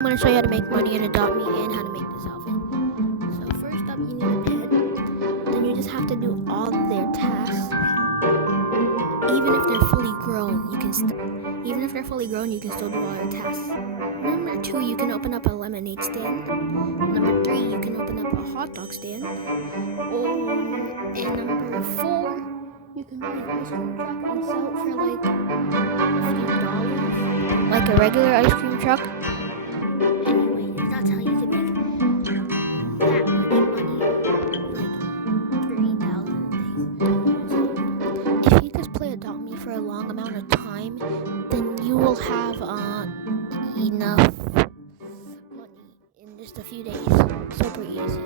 I'm going to show you how to make money in Adopt Me and how to make this outfit. So first up, you need a pet. Then you just have to do all their tasks. Even if they're fully grown, you can still do all your tasks. Number 2, you can open up a lemonade stand. Number 3, you can open up a hot dog stand. And number 4, you can buy an ice cream truck and sell it for like a few dollars, like a regular ice cream truck. Anyway, that's how you can make that much money, like 3,000 things. So if you just play Adopt Me for a long amount of time, then you will have enough money in just a few days. Super easy.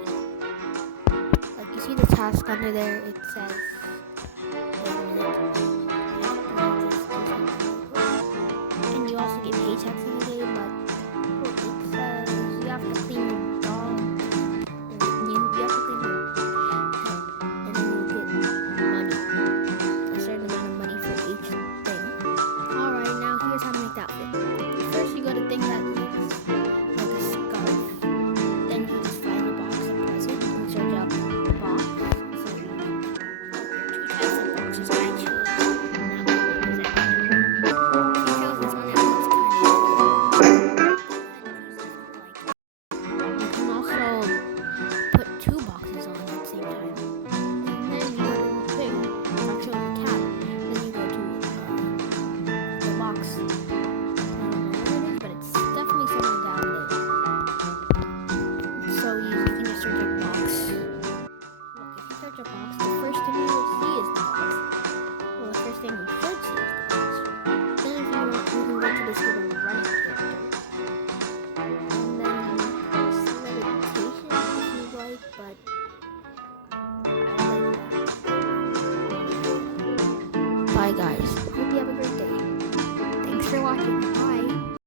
Like you see the task under there, it says. And you also get paychecks in the game, but it says you have to clean your dog. You have to clean your pet, and then you'll get money. A certain amount of money for each thing. Alright, now here's how to make that fit. First, you go to things that looks like a scarf. Then you just find the box and press it. You can search up the box. So there are 2 types of boxes. I chose that one because I chose this one that looks kind of. You can also put 2 boxes on at the same time. And then you go to the thing. I chose the cat. Then you go to the box. I don't know what it is, but it's definitely somewhere down there. It's so easy. You can just search a box. Look, if you search a box, the first thing you will see is the box. Well, the first thing you should see is the box. Then if you want, you can go to this little running character. And then press levitation if you like, but I like that. Bye guys. Hope you have a great day. Thanks for watching. Bye.